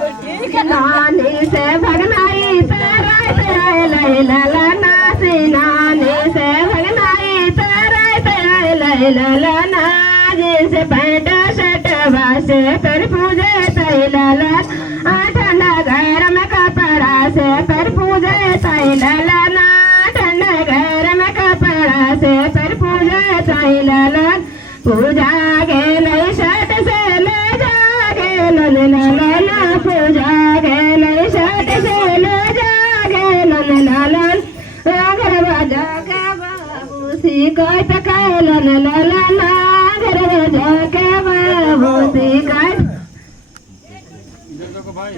नानी से भगनाई तेरा लैला नासी नानी से भगनाई तेरा लैला जिसे पैंट शर्ट वासे पर पूजे तैला ठंडा गरम कपड़ा से पर पूजे तैला ठंडा गरम कपड़ा से पर पूजे तैला पूजा के नई शर्ट से ले जागे ललना पूजा के नई शर्ट से ले जागे ललना घर बजा के बाबू सिखाए तकाए ललना घर बजा के बाबू सिखाए भाई